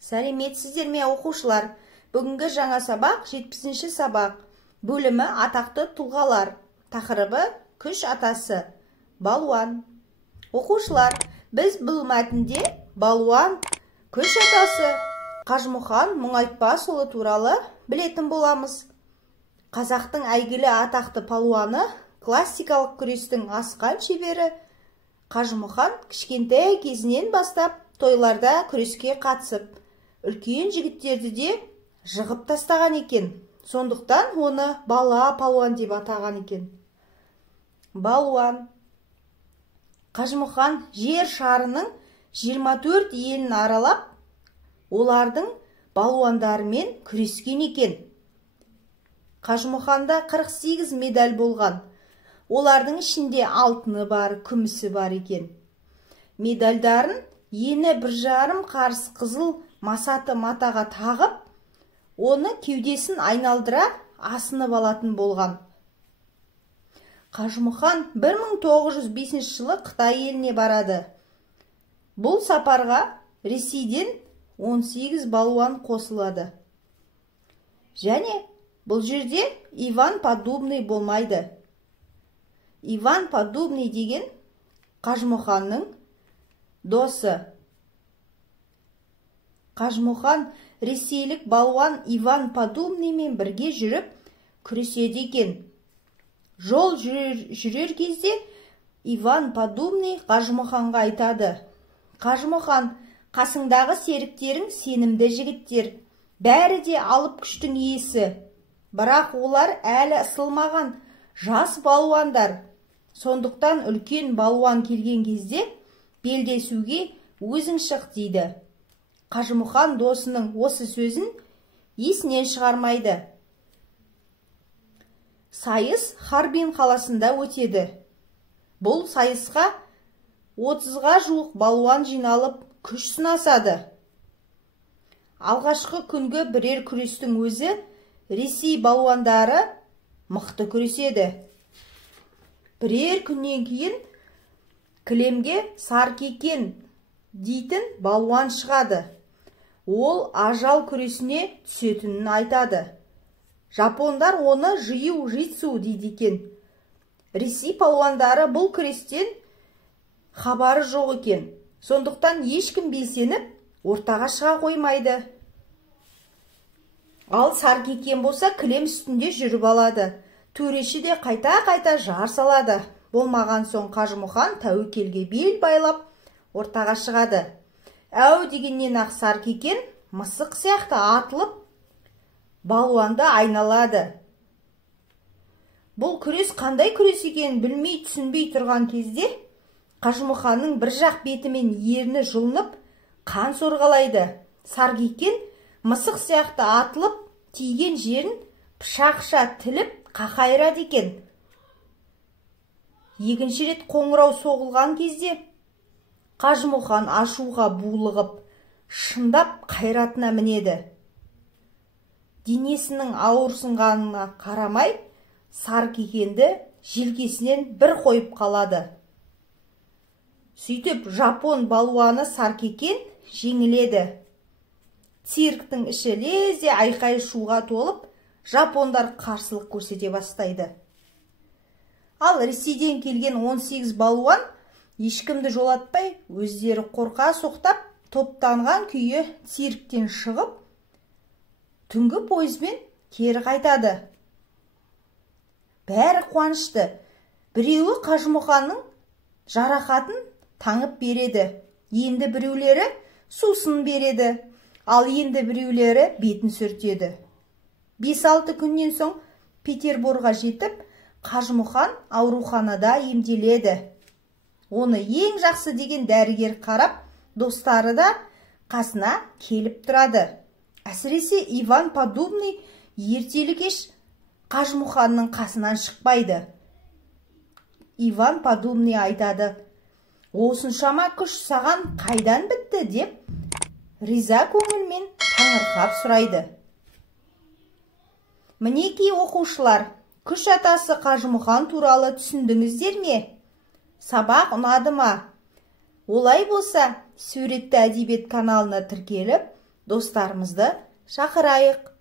Сәлеметсіздер ме оқушылар? Бүгінгі жаңа сабақ 70-ші сабақ. Бөлімі атақты тұлғалар. Тақырыбы күш атасы. Балуан. Оқушылар, біз бұл мәтінде балуан, күш атасы, Қажымұқан Мұңайтпасұлы туралы білетін боламыз. Қазақтың әйгілі атақты палуаны, классикалық күрестің асқан шебері Қажымұқан кішкентай кезінен бастап тойларда күреске қатысып, үлкен жігіттерді де жығып тастаған екен. Сондықтан оны бала палуан деп атаған екен. Балуан. Қажымұқан жер шарының 24 елін аралап, олардың балуандарымен күрескен екен. Қажымұқанда 48 медаль болған. Олардың ішінде алтыны бар, күмісі бар екен. Медальдарын ені 1,5 қарыс қызыл масаты матаға тағып, оны кеудесін айналдыра асынып алатын болған. Қажымұқан 1905 жылы Қытай еліне барады. Бұл сапарға Ресейден 18 балуан қосылады. Және бұл жерде Иван Поддубный болмайды. Иван Поддубный деген Қажымұқанның досы. Қажымұқан ресейлік балуан Иван Поддубныймен бірге жүріп күреседі екен. Жол жүрер кезде Иван Поддубный Қажымұқанға айтады: Қажымұқан, қасыңдағы серіктерің сенімді жігіттер, бәрі де алып күштің иесі. Бірақ олар әлі ысылмаған жас балуандар. Сондықтан үлкен балуан келген кезде белдесуге өзің шық дейді. Қажымұқан досының осы сөзін есінен шығармайды. Сайыс Харбин қаласында өтеді. Бұл сайысқа 30-ға жуық балуан жиналып күш сынасады. Алғашқы күнгі бірер күрестің өзі Ресей балуандары мықты күреседі. Бірер күннен кейін кілемге Саркекен дейтін балуан шығады. Ол ажал күресіне түсетінін айтады. Жапондар оны жиу-житсу дейді екен. Ресей палуандары бұл күрестен хабары жоқ екен. Сондықтан ешкім белсеніп ортаға шыға қоймайды. Ал Саркекен болса кілем үстінде жүріп алады. Төреші де қайта-қайта жар салады. Болмаған соң Қажымұқан тәуекелге бел байлап ортаға шығады. Әу дегеннен ақ Саркекен мысық сияқты атылып балуанды айналады. Бұл күрес қандай күрес екенін білмей түсінбей тұрған кезде Қажымұқанның бір жақ беті мен ерні жұлынып қан сорғалайды. Саркекен мысық сияқты атылып тиген жерін пышақша тіліп қақайырады екен. Екінші рет қоңырау соғылған кезде Қажымұқан ашуға булығып, шындап қайратына мінеді. Денесінің ауырсынғанына қарамай, Саркекенді желкесінен бір қойып қалады. Сөйтіп жапон балуаны Саркекен жеңіледі. Цирктің іші лезде айқай шуға толып, жапондар қарсылық көрсете бастайды. Ал Ресейден келген 18 балуан ешкімді жолатпай, өздері қорқа соқтап, топтанған күйі цирктен шығып, түнгі пойызбен кері қайтады. Бәрі қуанышты. Біреуі Қажымұқанның жарақатын таңып береді. Енді біреулері сусын береді. Ал енді біреулері бетін сүртеді. 5-6 күннен соң Петерборға жетіп, Қажымұқан ауруханада емделеді. Оны ең жақсы деген дәрігер қарап, достары да қасына келіп тұрады. Әсіресе Иван Поддубный ертелі-кеш Қажымұқанның қасынан шықпайды. Иван Поддубный айтады: осыншама күш саған қайдан бітті деп, риза көңілмен таңырқап сұрайды. Мінекей оқушылар, күш атасы Қажымұқан туралы түсіндіңіздер ме? Сабақ ұнады ма? Олай болса, Суретті әдебиет каналына тіркеліп, достарымызды шақырайық.